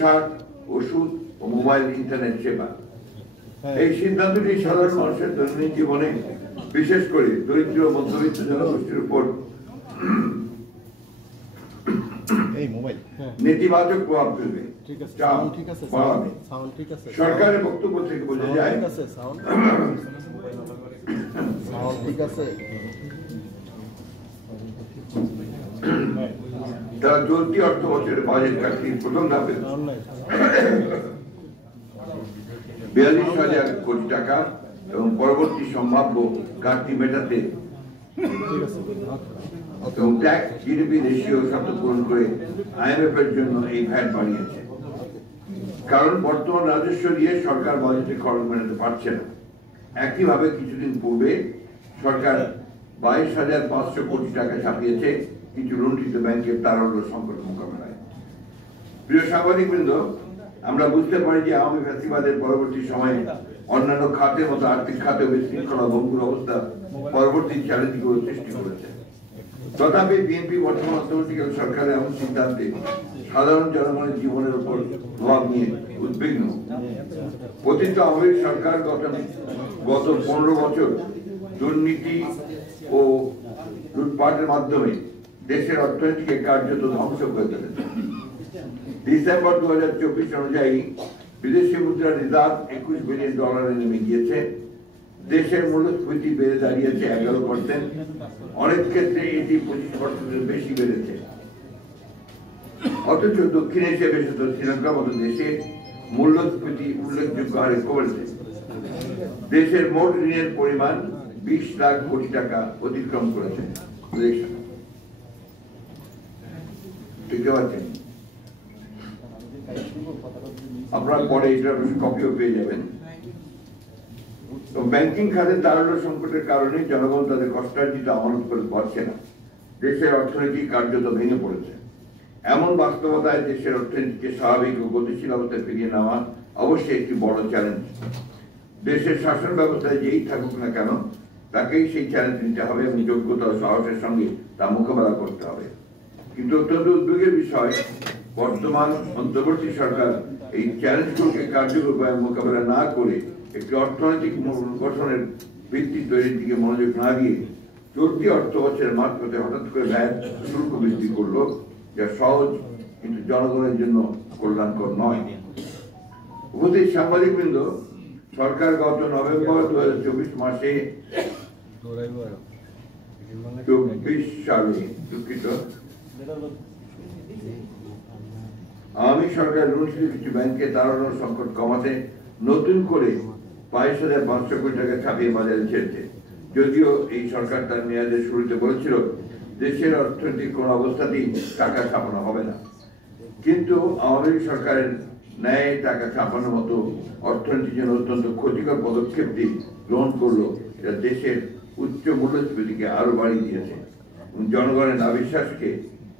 পোশাক, ওষুধ ও mobile internet সেবা। এই সিদ্ধান্তটি সাধারণ মানুষের দৈনন্দিন জীবনে, বিশেষ করে দরিদ্র মধ্যবিত্ত জনগোষ্ঠীর উপর নেতিবাচক প্রভাব ফেলবে। সরকারের বক্তব্য থেকে বোঝা যায় তারা চলতি অর্থ বছরের বাজেট ঘাটতির প্রথম ধাপে 42,000 কোটি টাকা এবং পরবর্তী সম্ভাব্য ঘাটতি মেটাতে এবং ট্যাক্স জিডিপি রেশিও শর্ত পূরণ করে IMF এর জন্য এই ভ্যাট বাড়িয়েছে। কারণ বর্তমান রাজস্ব দিয়ে সরকার বাজেটে খরচ মেটাতে পারছে না। একইভাবে কিছুদিন পূর্বে সরকার 22,500 কোটি টাকা ছাপিয়েছে কিছু লুণ্ঠিত ব্যাংকের তারল্য সংকট মোকাবেলায়। প্রিয় সাংবাদিকবৃন্দ, আমরা বুঝতে পারি যে আওয়ামী ফ্যাসিবাদের পরবর্তী সময়ে অন্যান্য খাতের মতো আর্থিক খাতে বিশৃঙ্খলা ভঙ্গুর অবস্থা পরবর্তী চ্যালেঞ্জগুলো সৃষ্টি করেছে। তথাপি বিএনপি বর্তমান অন্তর্বর্তীকালীন সরকারের এমন সিদ্ধান্তে সাধারণ জনগণের জীবনের উপর প্রভাব নিয়ে উদ্বিগ্ন। পতিত আওয়ামী সরকার গত 15 বছর দুর্নীতি ও লুটপাটের মাধ্যমে দেশের অর্থনীতিকে কার্যত ধ্বংস করে তুলেছে। ডিসেম্বর 2024 অনুযায়ী বিদেশি মুদ্রার রিজার্ভ $21 বিলিয়ন নেমে গিয়েছে। দেশের মূল্যস্ফীতি বেড়ে দাঁড়িয়েছে 11%, অনেক ক্ষেত্রে এটি 25% বেশি বেড়েছে। অথচ দক্ষিণ এশিয়া বিশেষত শ্রীলঙ্কার মতো দেশে মূল্যস্ফীতি উল্লেখযোগ্য হারে কমেছে। দেশের মোট ঋণের পরিমাণ 20 লাখ কোটি টাকা অতিক্রম করেছে। আপনারা পরে এটার কপিও পেয়ে যাবেন। ব্যাংকিং খাতের তারল্য সংকটের কারণে জনগণ তাদের কষ্টার্জিত আমানত করে পারছে না। দেশের অর্থনীতি কার্যত ভেঙে পড়েছে। এমন বাস্তবতায় দেশের অর্থনীতিকে স্বাভাবিক ও গতিশীল অবস্থায় ফিরিয়ে নেওয়া অবশ্যই একটি বড় চ্যালেঞ্জ। দেশের শাসন ব্যবস্থায় যেই থাকুক না কেন, তাকেই সেই চ্যালেঞ্জ নিতে হবে এবং যোগ্যতা ও সাহসের সঙ্গে তা মোকাবেলা করতে হবে। কিন্তু অত্যন্ত উদ্বেগের বিষয়, বর্তমান অন্তর্বর্তী সরকার এই চ্যালেঞ্জগুলোকে কার্যকর উপায়ে মোকাবেলা না করে একটি অর্থনৈতিক গঠনের ভিত্তি তৈরির দিকে মনোযোগ না দিয়ে চলতি অর্থ বছরের মাঝপথে হঠাৎ করে ভ্যাট শুল্ক বৃদ্ধি করলো, যা সহজ কিন্তু জনগণের জন্য কল্যাণকর নয়। উপস্থিত সাংবাদিকবৃন্দ, সরকার গত নভেম্বর 2024 মাসে 24 সালে আওয়ামী সরকার লুণ্ঠিত কিছু ব্যাংকে তারল্য সংকট কমাতে নতুন করে 22,500 কোটি টাকা ছাপিয়ে বাজারে ছেড়েছে। যদিও এই সরকার তার মেয়াদের শুরুতে বলেছিল দেশের অর্থনৈতিক কোন অবস্থাতেই টাকা ছাপানো হবে না, কিন্তু আওয়ামী সরকারের ন্যায় টাকা ছাপানোর মতো অর্থনীতির জন্য অত্যন্ত ক্ষতিকর পদক্ষেপটি গ্রহণ করলো। এটা দেশের উচ্চ মূল্যস্ফীতিকে আরো বাড়িয়ে দিয়েছে এবং জনগণের নাবিশ্বাসকে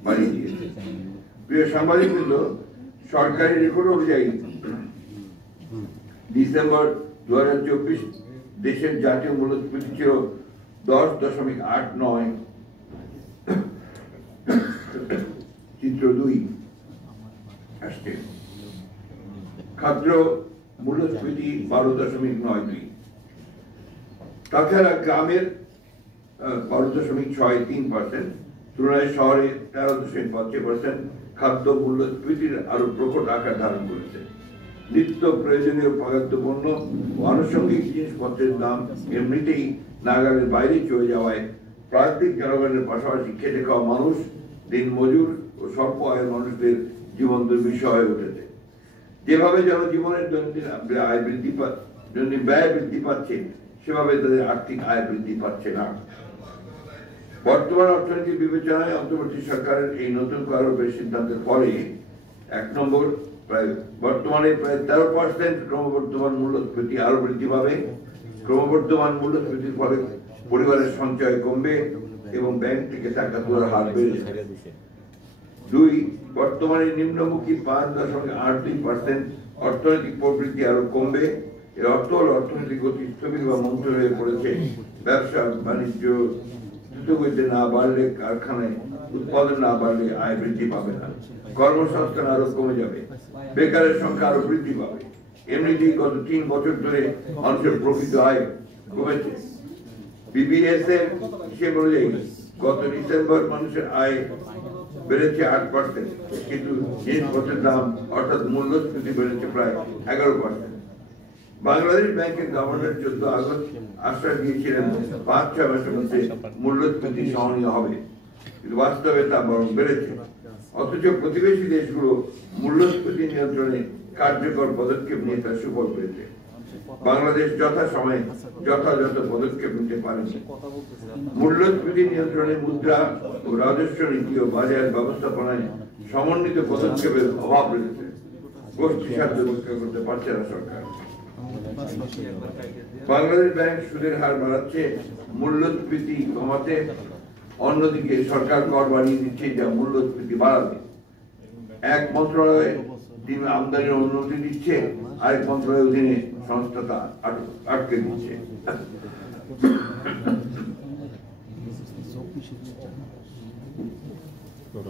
বাড়িয়ে দিয়েছে। প্রিয় সাংবাদিকবৃন্দ, সরকারি রেকর্ড অনুযায়ী ডিসেম্বর 2024 দেশের জাতীয় মূল্যস্ফীতি ছিল 10.89। চিত্র 2 আসছে। খাদ্য মূল্যস্ফীতি 12.92। তাছাড়া গ্রামের 12.63%, তুলনায় শহরে 13.5%। খাদ্য মূল্যস্ফীতির আরো প্রকট আকার ধারণ করেছে। নিত্য প্রয়োজনীয় খাদ্যপণ্য ও আনুষঙ্গিক জিনিসপত্রের দাম এমনিতেই নাগালের বাইরে চলে যাওয়ায় প্রান্তিক জনগণের পাশাপাশি খেটে খাওয়া মানুষ, দিন মজুর ও স্বল্প আয়ের মানুষদের জীবন দুর্বিষহ হয়ে উঠেছে। যেভাবে জনজীবনের দৈনন্দিন ব্যয় বৃদ্ধি পাচ্ছে, সেভাবে তাদের আর্থিক আয় বৃদ্ধি পাচ্ছে না। বর্তমান অর্থনৈতিক বিবেচনায় অন্তর্বর্তী সরকারের এই নতুন করের সিদ্ধান্তের ফলে 1 নম্বর, বর্তমানে প্রায় 13% ক্রমবর্ধমান মূল্যস্ফীতি আরো বৃদ্ধি পাবে। ক্রমবর্ধমান মূল্যস্ফীতির ফলে পরিবারের সঞ্চয় কমবে এবং ব্যাংক থেকে টাকা তোলার হার বেড়ে যাবে। 2, বর্তমানে নিম্নমুখী 5.82% অর্থনৈতিক প্রবৃদ্ধি আরো কমবে। এর অর্থ হল অর্থনৈতিক গতি স্থবির বা মন্থর হয়ে পড়েছে। ব্যবসা বাণিজ্য দ্রুতগতিতে না বাড়লে, কারখানায় উৎপাদন না বাড়লে আয় বৃদ্ধি পাবে না। কর্মসংস্থান আরো কমে যাবে, বেকারের সংখ্যা আরো বৃদ্ধি পাবে। এমনিতেই গত 3 বছর ধরে মানুষের প্রকৃত আয় কমেছে। বিবিএস এর হিসেব অনুযায়ী গত ডিসেম্বর মানুষের আয় বেড়েছে 8%, কিন্তু জিনিসপত্রের দাম অর্থাৎ মূল্যস্ফীতি বেড়েছে প্রায় 11%। বাংলাদেশ ব্যাংকের গভর্নর 14 আগস্ট আশ্বাস দিয়েছিলেন 5-6 মাসের মধ্যে মূল্যস্ফীতি সহনীয় হবে, কিন্তু বাস্তবে তা বরং বেড়েছে। অথচ প্রতিবেশী দেশগুলো মূল্যস্ফীতি নিয়ন্ত্রণে কার্যকর পদক্ষেপ নিয়ে তার সুফল পেয়েছে। বাংলাদেশ যথাসময়ে যথাযথ পদক্ষেপ নিতে পারেনি। মূল্যস্ফীতি নিয়ন্ত্রণে মুদ্রা ও রাজস্ব নীতি ও বাজার ব্যবস্থাপনায় সমন্বিত পদক্ষেপের অভাব রয়েছে। গোষ্ঠী স্বার্থ রক্ষা করতে পারছে না সরকার। বাংলাদেশ ব্যাংক সুদের হার বাড়াচ্ছে মূল্যস্ফীতি কমাতে, অন্যদিকে সরকার কর বাড়িয়ে দিচ্ছে যা মূল্যস্ফীতি বাড়াবে। এক মন্ত্রণালয়ে তিনি আমদানির অনুমতি দিচ্ছে, আরেক মন্ত্রণালয়ের অধীনে সংস্থা তা আটকে দিচ্ছে।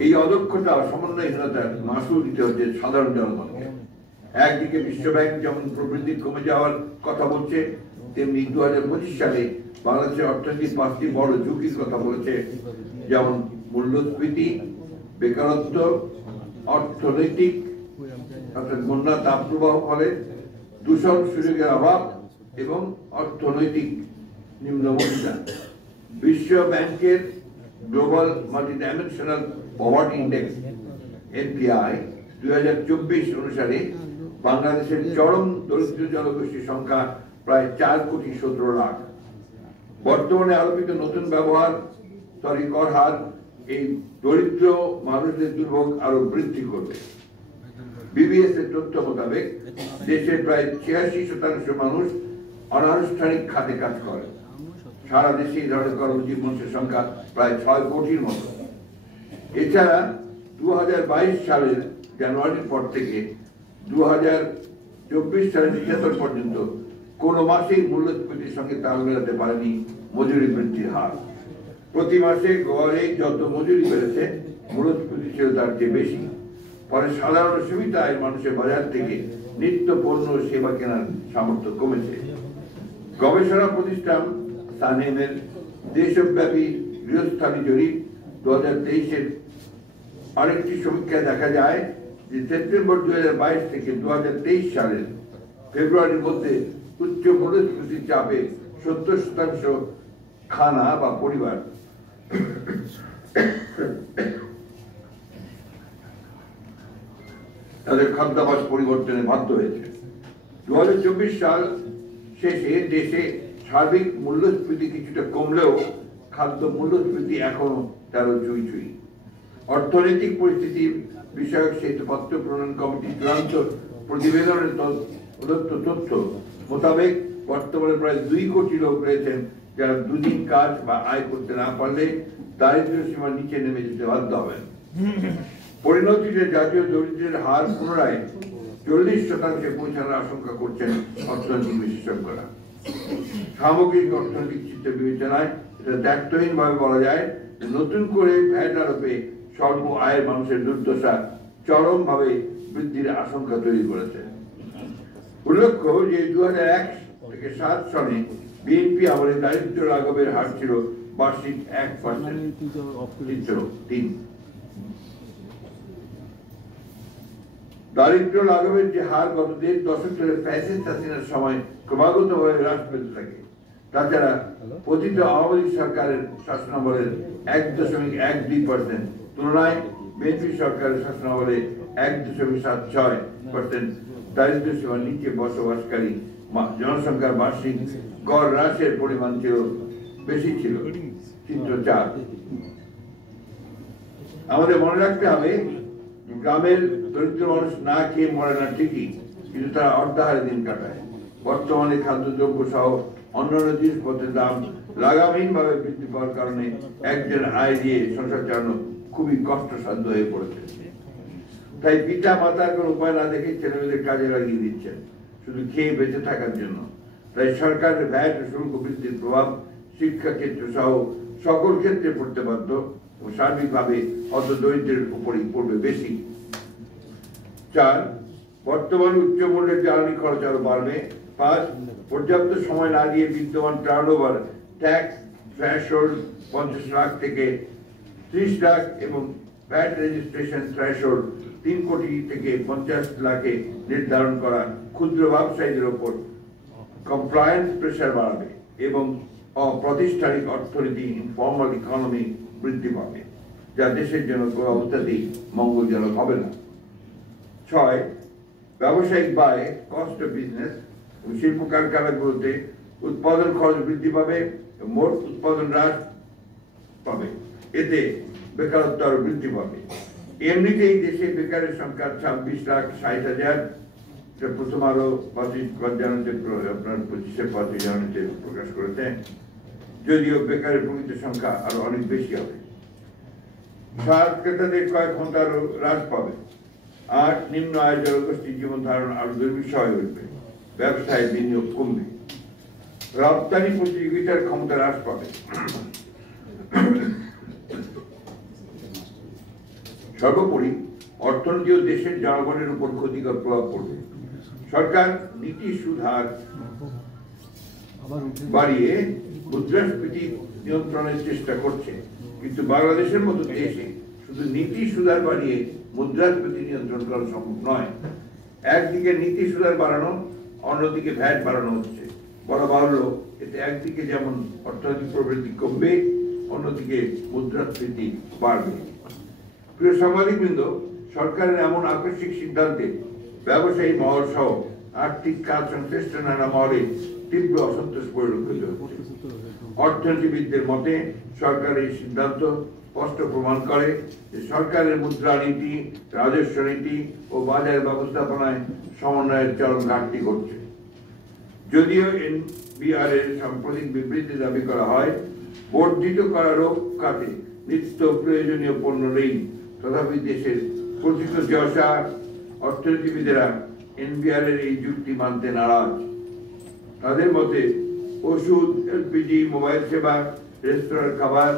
এই অদক্ষতা সমন্বয়হীনতার মাসুল দিতে হচ্ছে সাধারণ জনগণকে। একদিকে বিশ্বব্যাংক যেমন প্রবৃদ্ধি কমে যাওয়ার কথা বলছে, তেমনি 2025 সালে বাংলাদেশের অর্থনীতির 5টি বড় ঝুঁকির কথা বলেছে, যেমন মূল্যস্ফীতি, বেকারত্ব, অর্থনৈতিক অর্থাৎ বন্যা তাপপ্রবাহ ফলে দূষণ সুযোগের অভাব এবং অর্থনৈতিক নিম্নমুদ্রা। বিশ্ব ব্যাংকের global multidimensional poverty index NPI 2024 অনুসারে বাংলাদেশের চরম দরিদ্র জনগোষ্ঠীর সংখ্যা প্রায় 4,17 লাখ। বর্তমানে আরোপিত নতুন কর হার এই দরিদ্র মানুষদের দুর্ভোগ আরো বৃদ্ধি করবে। বিবিএস এর তথ্য মোতাবেক দেশের প্রায় 86% মানুষ অনানুষ্ঠানিক খাতে কাজ করে। সারা দেশে এই ধরনের কর্মজীবী মানুষের সংখ্যা প্রায় 6 কোটির মতো। এছাড়া 2022 সালের জানুয়ারির পর থেকে 2024 সালের ডিসেম্বর পর্যন্ত কোন মাসেই মূল্যস্ফীতির সঙ্গে তাল মেলাতে পারেনি মজুরি বৃদ্ধির হার। প্রতি মাসে গড়ে যত মজুরি বেড়েছে মূল্যস্ফীতি ছিল তার চেয়ে বেশি। ফলে সাধারণ সুবিধা আয়ের মানুষের বাজার থেকে নিত্য পণ্য সেবা কেনার সামর্থ্য কমেছে। গবেষণা প্রতিষ্ঠান সানেমের দেশব্যাপী গৃহস্থালী জরিপ 2023-এর আরেকটি সমীক্ষায় দেখা যায় যে সেপ্টেম্বর 2022 থেকে 2023 সালের ফেব্রুয়ারির মধ্যে উচ্চ মূল্যস্ফীতির চাপে 70% খানা বা পরিবার তাদের খাদ্যাভ্যাস পরিবর্তনে বাধ্য হয়েছে। 2024 সাল শেষে দেশে সার্বিক মূল্যস্ফীতি কিছুটা কমলেও খাদ্য মূল্যস্ফীতি এখনো 13 ছুঁই। অর্থনৈতিক পরিস্থিতি বিষয়ক শ্বেতপত্র প্রণয়ন কমিটির চূড়ান্ত প্রতিবেদনের প্রদত্ত তথ্য মোতাবেক বর্তমানে প্রায় 2 কোটি লোক রয়েছেন যারা দুদিন কাজ বা আয় করতে না পারলে দারিদ্র সীমার নিচে নেমে যেতে বাধ্য হবেন। পরিণতিতে জাতীয় দরিদ্রের হার পুনরায় 40% পৌঁছানোর আশঙ্কা করছেন অর্থনৈতিক বিশেষজ্ঞরা। সামগ্রিক অর্থনৈতিক চিত্র বিবেচনায় এটা দায়িত্বহীন ভাবে বলা যায় নতুন করে ভ্যাট আরোপে স্বল্প আয়ের মানুষের দুর্দশা চরম ভাবে বৃদ্ধির আশঙ্কা তৈরি করেছে। উল্লেখ্য যে 2001 থেকে 7 সনে বিএনপি আমলে দারিদ্র লাঘবের হার ছিল বার্ষিক 1%। দারিদ্র লাঘবের যে হার গত 1.5 দশক ধরে ফ্যাসিস্ট হাসিনার সময় ক্রমাগতভাবে হ্রাস পেতে থাকে। তাছাড়া পতিত আওয়ামী লীগ সরকারের শাসনামলের 1.12% তুলনায় বিএনপি সরকারের শাসনামলে 1.76% দারিদ্র সীমার নিচে বসবাসকারী জনসংখ্যার বার্ষিক গড় হ্রাসের পরিমাণ ছিল বেশি ছিল। চিত্র 4। আমাদের মনে রাখতে হবে গ্রামের দরিদ্র মানুষ না খেয়ে মরে না ঠিকই, কিন্তু তারা অর্ধাহারে দিন কাটায়। বর্তমানে খাদ্যদ্রব্য সহ অন্যান্য জিনিসপত্রের দাম লাগামহীন ভাবে বৃদ্ধি পাওয়ার কারণে একজন আয় দিয়ে সংসার চালানো খুবই কষ্টসাধ্য হয়ে পড়েছে। তাই পিতা মাতার কোনো উপায় না দেখে ছেলেমেয়েদের কাজে লাগিয়ে দিচ্ছেন শুধু খেয়ে বেঁচে থাকার জন্য। তাই সরকারের ভ্যাট ও শুল্ক বৃদ্ধির প্রভাব শিক্ষা ক্ষেত্র সহ সকল ক্ষেত্রে পড়তে বাধ্য এবং সার্বিকভাবে অত দরিদ্রের উপরই পড়বে বেশি। 4 বর্তমান উচ্চ মূল্যের জ্বালানি খরচ আরো বাড়বে। 5 পর্যাপ্ত সময় না দিয়ে বিদ্যমান টার্নওভার ট্যাক্স থ্রেশহোল্ড 50 লাখ থেকে 30 লাখ এবং ভ্যাট রেজিস্ট্রেশন থ্রেশহোল্ড 3 কোটি থেকে 50 লাখে নির্ধারণ করা ক্ষুদ্র ব্যবসায়ীদের উপর কমপ্লায়েন্স প্রেসার বাড়াবে এবং অপ্রাতিষ্ঠানিক অর্থনীতি ইনফর্মাল ইকোনমি বৃদ্ধি পাবে, যা দেশের জন্য কোনো অবস্থাতেই মঙ্গলজনক হবে না। 6 ব্যবসায়িক ব্যয় কস্ট অফ বিজনেস এবং শিল্প কারখানাগুলোতে উৎপাদন খরচ বৃদ্ধি পাবে, মোট উৎপাদন হ্রাস পাবে, এতে বেকারত্ব আরো বৃদ্ধি পাবে। এমনিতেই দেশে বেকারের সংখ্যা 26,60,000, প্রথম আলো আপনার 25 জানুয়ারিতে প্রকাশ করেছে, যদিও বেকারের প্রকৃত সংখ্যা আরো অনেক বেশি হবে। সার ক্রেতাদের ক্রয় ক্ষমতা আরো হ্রাস পাবে। 8 নিম্ন আয় জনগোষ্ঠীর জীবন ধারণ আরো দুর্বিষহ হয়ে উঠবে, ব্যবসায় বিনিয়োগ কমবে, রপ্তানি প্রতিযোগিতার ক্ষমতা হ্রাস পাবে। সর্বোপরি অর্থনীতি ও দেশের জনগণের উপর ক্ষতিকর প্রভাব পড়বে। সরকার নীতি সুদ হার বাড়িয়ে মুদ্রাস্ফীতি নিয়ন্ত্রণের চেষ্টা করছে, কিন্তু বাংলাদেশের মতো দেশে শুধু নীতি সুধার বাড়িয়ে মুদ্রাস্ফীতি নিয়ন্ত্রণ করা সম্ভব নয়। একদিকে নীতি সুধার বাড়ানো, অন্যদিকে ভ্যাট বাড়ানো হচ্ছে। বলা বাহুল্য, এতে একদিকে যেমন অর্থনৈতিক প্রবৃদ্ধি কমবে, অন্যদিকে মুদ্রাস্ফীতি বাড়বে। প্রিয় সাংবাদিকবৃন্দ, সরকারের এমন আকস্মিক সিদ্ধান্তে ব্যবসায়ী মহল সহ আর্থিক কাজ সংশ্লিষ্ট নানা মহলে তীব্র অসন্তোষ পরিলক্ষিত হচ্ছে। অর্থনীতিবিদদের মতে সরকারের এই সিদ্ধান্ত স্পষ্ট প্রমাণ করে যে সরকারের মুদ্রানীতি, রাজস্ব নীতি ও বাজার ব্যবস্থাপনায় সমন্বয়ের চরম ঘাটতি ঘটছে। যদিও এনবিআর এর সাম্প্রতিক বিবৃতি দাবি করা হয় বর্ধিত করারও খাতে নিত্য প্রয়োজনীয় পণ্য নেই, তথাপি দেশের প্রকৃত যশা অর্থনীতিবিদেরা এনবিআর এর এই যুক্তি মানতে নারাজ। তাদের মতে ওষুধ, এলপিজি, মোবাইল সেবা, রেস্তোরাঁর খাবার,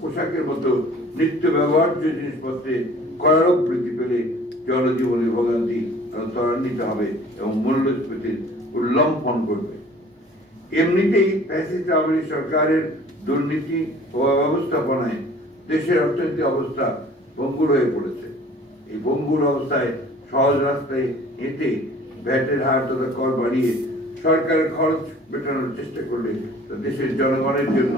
পোশাকের মতো নিত্য ব্যবহার্য জিনিসপত্রে করারও বৃদ্ধি পেলে জনজীবনের ভোগান্তি ত্বরান্বিত হবে এবং মূল্যস্ফীতির উল্লঙ্ঘন করবে। এমনিতেই ফ্যাসিস্ট আওয়ামী সরকারের দুর্নীতি ও ব্যবস্থাপনায় দেশের অর্থনৈতিক অবস্থা ভঙ্গুর হয়ে পড়েছে। এই ভঙ্গুর অবস্থায় সহজ রাস্তায় এতে ভ্যাটের হার তথা কর বাড়িয়ে সরকারের খরচ মেটানোর চেষ্টা করলে দেশের জনগণের জন্য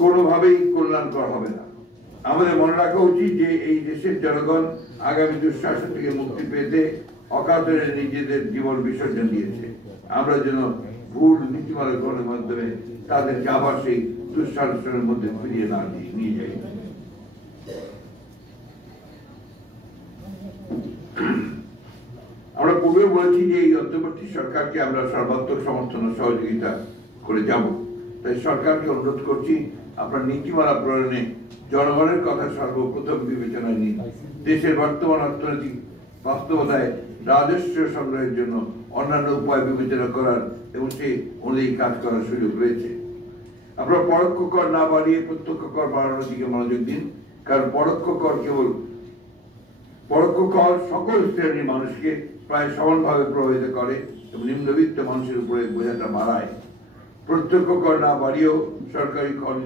কোনোভাবেই কল্যাণকর হবে না। আমাদের মনে রাখা উচিত যে এই দেশের জনগণ আগামী দুঃশাসন থেকে মুক্তি পেতে অকাতরে নিজেদের জীবন বিসর্জন দিয়েছে। আমরা যেন ভুল নীতিমালা গ্রহণের মাধ্যমে তাদেরকে আবার সেই দুঃশাসনের মধ্যে ফিরিয়ে না নিয়ে যাই। আমরা পূর্বে বলেছি যে এই অন্তর্বর্তী সরকারকে আমরা সর্বাত্মক সমর্থন ও সহযোগিতা করে যাব। তাই সরকারকে অনুরোধ করছি, আপনার নীতিমালা প্রণয়নে জনগণের কথা সর্বপ্রথম বিবেচনায় নিন। দেশের বর্তমান অর্থনৈতিক বাস্তবতায় রাজস্ব সংগ্রহের জন্য অন্যান্য উপায় বিবেচনা করার এবং সেই অনুযায়ী কাজ করার সুযোগ রয়েছে। আপনারা পরোক্ষ কর না বাড়িয়ে প্রত্যক্ষ কর বাড়ানোর দিকে মনোযোগ দিন, কারণ পরোক্ষ কর সকল শ্রেণীর মানুষকে প্রায় সমানভাবে প্রভাবিত করে এবং নিম্নবিত্ত মানুষের উপরে বোঝাটা বাড়ায়। প্রত্যক্ষ কর না বাড়িয়েও সরকারি খরচ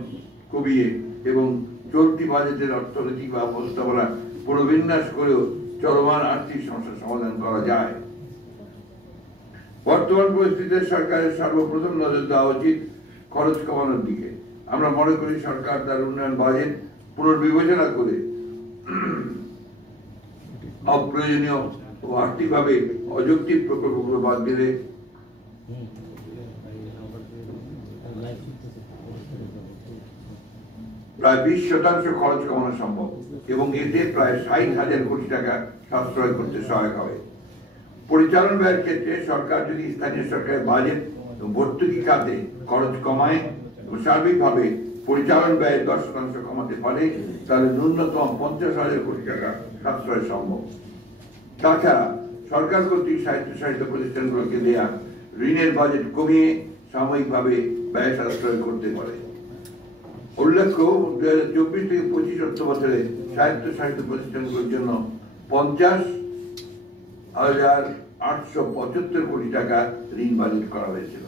কমিয়ে এবং চলতি বাজেটের অর্থনৈতিক ব্যবস্থাপনা পুনর্বিন্যাস করেও চলমান আর্থিক সমস্যার সমাধান করা যায়। বর্তমান পরিস্থিতিতে সরকারের সর্বপ্রথম নজর দেওয়া উচিত খরচ কমানোর দিকে। আমরা মনে করি সরকার তার উন্নয়ন বাজেট পুনর্বিবেচনা করে অপ্রয়োজনীয় ও আর্থিকভাবে অযৌক্তিক প্রকল্পগুলো বাদ দিলে প্রায় 20% খরচ কমানো সম্ভব এবং এতে প্রায় 60,000 কোটি টাকা সাশ্রয় করতে সহায়ক হবে। পরিচালন ব্যয়ের ক্ষেত্রে সরকার যদি স্থানীয় সরকারের বাজেট এবং ভর্তুকি খাতে খরচ কমায় এবং সার্বিকভাবে পরিচালন ব্যয়ের 10% কমাতে পারে, তাহলে ন্যূনতম 50,000 কোটি টাকা সাশ্রয় সম্ভব। তাছাড়া সরকার কর্তৃক স্বায়ত্তশাসিত প্রতিষ্ঠানগুলোকে দেয়া ঋণের বাজেট কমিয়ে সাময়িকভাবে ব্যয় সাশ্রয় করতে পারে। উল্লেখ্য 2024 থেকে 25 অর্থ বছরে স্বায়ত্তশাসিত প্রতিষ্ঠানগুলোর জন্য 50,875 কোটি টাকা ঋণ বাতিল করা হয়েছিল।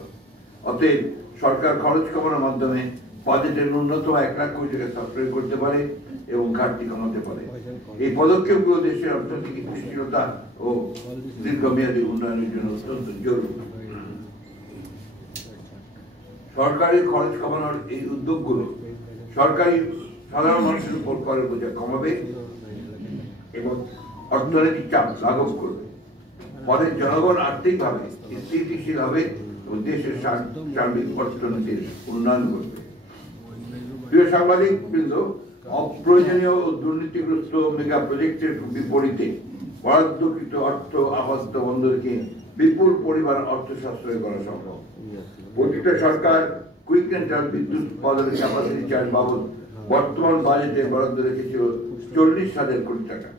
অতএব সরকার খরচ কমানোর মাধ্যমে বাজেটের ন্যূনতম 1 লাখ কোটি টাকা সাশ্রয় করতে পারে এবং ঘাটতি কমাতে পারে। এই পদক্ষেপগুলো দেশের অর্থনৈতিক স্থিতিশীলতা ও দীর্ঘমেয়াদী উন্নয়নের জন্য অত্যন্ত জরুরি। সরকারি খরচ কমানোর এই উদ্যোগগুলো সরকারি সাধারণ মানুষের উপর করের বোঝা কমাবে এবং অর্থনৈতিক চাপ লাঘব করবে। ফলে জনগণ আর্থিকভাবে স্থিতিশীল হবে এবং দেশের সার্বিক অর্থনীতির উন্নয়ন করবে। প্রিয় সাংবাদিক বৃন্দ, অপ্রয়োজনীয় ও দুর্নীতিগ্রস্ত মেগা প্রজেক্টের বিপরীতে বরাদ্দকৃত অর্থ আপাতত বন্ধ রেখে বিপুল পরিমাণ অর্থ সাশ্রয় করা সম্ভব। প্রতিটা সরকার কুইক রেন্টাল বিদ্যুৎ উৎপাদনের ক্যাপাসিটি চার্জ বাবদ বর্তমান বাজেটে বরাদ্দ রেখেছিল 40,000 কোটি টাকা,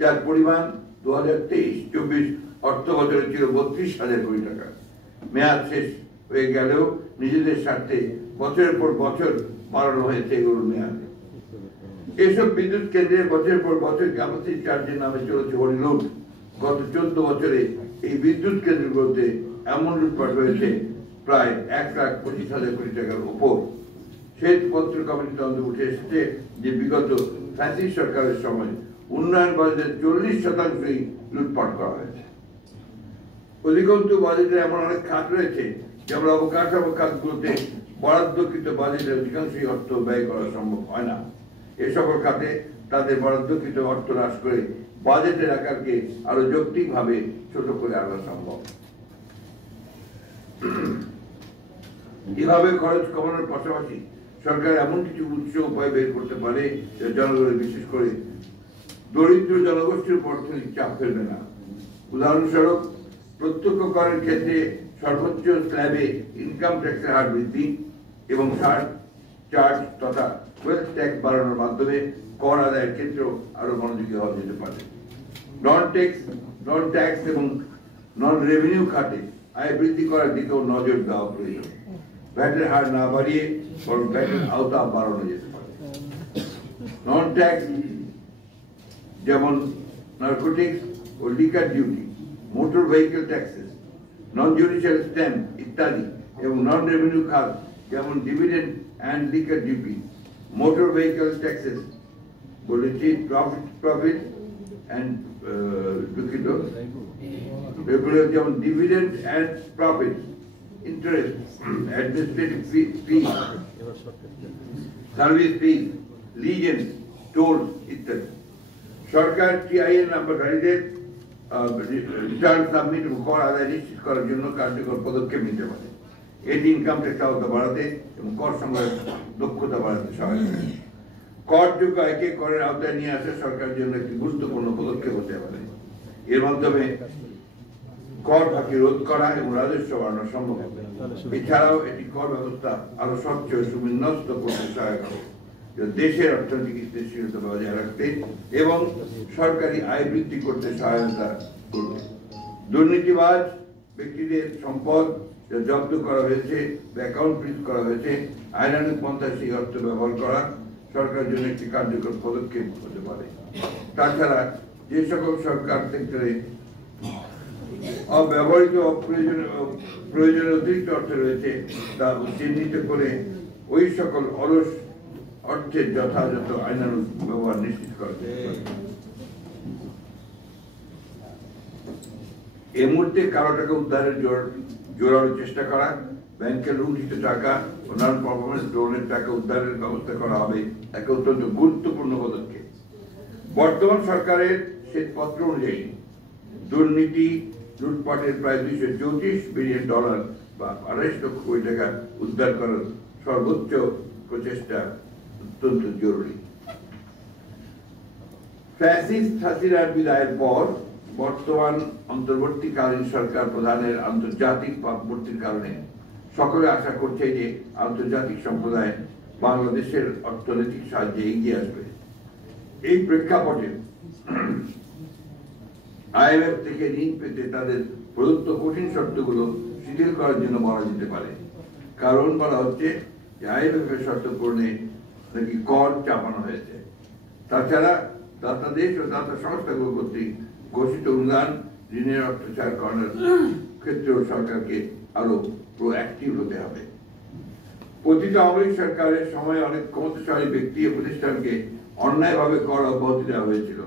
যার পরিমাণ 2023-24 অর্থ বছরে ছিল 32,000 কোটি টাকা। মেয়াদ শেষ হয়ে গেলেও নিজেদের স্বার্থে বছরের পর বছর বাড়ানো হয়েছে এগুলোর মেয়াদ। এসব বিদ্যুৎ কেন্দ্রে বছরের পর বছর ক্যাপাসিটি চার্জের নামে চলেছে হরিলুট। গত 14 বছরে এই বিদ্যুৎ কেন্দ্রগুলোতে এমন লুটপাট হয়েছে প্রায় 1,25,000 কোটি টাকার উপর। শ্বেতপত্র কমিটিতে অন্তত উঠে এসেছে যে বিগত ফ্যাসিস্ট সরকারের সময় উন্নয়ন বাজেটের 40% লুটপাট করা হয়েছে। অধিকন্তু বাজেটে এমন অনেক খাত রয়েছে যেমন অবকাঠামো খাতগুলোতে বরাদ্দকৃত বাজেটের অধিকাংশই অর্থ ব্যয় করা সম্ভব হয় না। এ সকল খাতে তাদের বরাদ্দকৃত অর্থ হ্রাস করে বাজেটের আকারকে আরো যৌক্তিকভাবে ছোট করে আনা সম্ভব। এভাবে খরচ কমানোর পাশাপাশি সরকার এমন কিছু উৎস উপায় বের করতে পারে যা জনগণের, বিশেষ করে দরিদ্র জনগোষ্ঠীর উপর অর্থনৈতিক চাপ ফেলবে না। উদাহরণস্বরূপ, প্রত্যক্ষ করের ক্ষেত্রে সর্বোচ্চ স্ল্যাবে ইনকাম ট্যাক্সের হার বৃদ্ধি এবং চার্জ তথা ওয়েলথ ট্যাক্স বাড়ানোর মাধ্যমে কর আদায়ের ক্ষেত্রেও আরো মনোযোগী হওয়া যেতে পারে। নন ট্যাক্স এবং নন রেভিনিউ খাতে আয় বৃদ্ধি করার দিকেও নজর দেওয়া প্রয়োজন। ভ্যাটের হার না বাড়িয়ে বরং ভ্যাটের আওতা বাড়ানো যেতে পারে। নন ট্যাক্স যেমন নার্কোটিক্স ও liquor duty, motor vehicle taxes, non judicial stamp ইত্যাদি এবং নন রেভিনিউ খাত যেমন dividend and liquor duty, motor vehicle taxes বলেছি, প্রফিট অ্যান্ড দুঃখিত এগুলো যেমন dividend and profit, interest, administrative fee, service fee, licence, toll ইত্যাদি। সরকার টিআইএন নাম্বারধারীদের রিটার্ন সাবমিট এবং কর আদায় নিশ্চিত করার জন্য কার্যকর পদক্ষেপ নিতে পারে। এটি ইনকাম ট্যাক্স আওতা বাড়াতে এবং কর সংগ্রহের দক্ষতা বাড়াতে সহায়তা। করযোগ্য আয়কে করের আওতায় নিয়ে আসা সরকারের জন্য একটি গুরুত্বপূর্ণ পদক্ষেপ হতে পারে। এর মাধ্যমে কর ফাঁকি রোধ করা এবং রাজস্ব বাড়ানো সম্ভব হবে। এছাড়াও এটি কর ব্যবস্থা আরো স্বচ্ছ ও সুবিন্যস্ত করতে সহায়ক হবে, দেশের অর্থনৈতিক স্থিতিশীলতা বজায় রাখতে এবং সরকারি আয় বৃদ্ধি করতে সহায়তা করবে। দুর্নীতিবাজ ব্যক্তিদের সম্পদ যা জব্দ করা হয়েছে বা অ্যাকাউন্ট ফ্রিজ করা হয়েছে, আইনানুগ পন্থায় সেই অর্থ ব্যবহার করা সরকারের জন্য একটি কার্যকর পদক্ষেপ হতে পারে। তাছাড়া যে সকল সরকার সেক্টরে অব্যবহৃত প্রয়োজনের অতিরিক্ত অর্থ রয়েছে তা চিহ্নিত করে ওই সকল অলস অর্থের যথাযথ আইনানুগ ব্যবহার নিশ্চিত করা যেতে পারে। এই মুহূর্তে কারো টাকা উদ্ধারের জোরালো চেষ্টা করা, ব্যাংকের লুণ্ঠিত টাকা ও নন পারফরমেন্স লোনের টাকা উদ্ধারের ব্যবস্থা করা হবে এক অত্যন্ত গুরুত্বপূর্ণ পদক্ষেপ। বর্তমান সরকারের শ্বেতপত্র অনুযায়ী দুর্নীতি লুটপাটের প্রায় $234 বিলিয়ন বা 28 লক্ষ কোটি টাকা উদ্ধার করার সর্বোচ্চ প্রচেষ্টা অত্যন্ত জরুরি। ফ্যাসিস্ট হাসিনার বিদায়ের পর বর্তমান অন্তর্বর্তীকালীন সরকার প্রধানের আন্তর্জাতিক ভাবমূর্তির কারণে সকলে আশা করছে যে আন্তর্জাতিক সম্প্রদায় বাংলাদেশের অর্থনৈতিক সাহায্যে এগিয়ে আসবে। এই প্রেক্ষাপটে আইএমএফ থেকে ঋণ পেতে তাদের প্রদত্ত কঠিন শর্তগুলো শিথিল করার জন্য বলা যেতে পারে। কারণ বলা হচ্ছে যে আইএমএফ এর শর্ত পূরণে নাকি কর চাপানো হয়েছে। তাছাড়া দাতা দেশ ও দাতা সংস্থাগুলো কর্তৃক ঘোষিত অনুদান ঋণের অত্যাচার করার ক্ষেত্রেও সরকারকে আরো প্রোঅ্যাক্টিভ হতে হবে। প্রতিটা আওয়ামী সরকারের সময় অনেক ক্ষমতাশালী ব্যক্তি ও প্রতিষ্ঠানকে অন্যায়ভাবে কর অব্যাহতি দেওয়া হয়েছিল,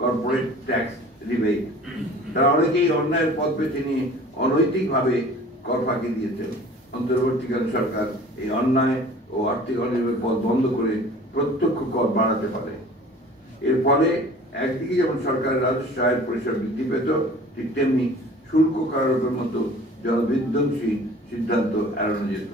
কর্পোরেট ট্যাক্স রিবেট। তারা অনেকেই অন্যায়ের পথ বেছে নিয়ে অনৈতিকভাবে কর ফাঁকি দিয়েছেন। অন্তর্বর্তীকালীন সরকার এই অন্যায় ও আর্থিক অনিয়মের পথ বন্ধ করে প্রত্যক্ষ কর বাড়াতে পারে। এর ফলে একদিকে যেমন সরকারের রাজস্ব আয়ের পরিসর বৃদ্ধি পেত, ঠিক তেমনি শুল্ক কারকের মতো জনবিধ্বংসী সিদ্ধান্ত এড়ানো যেত।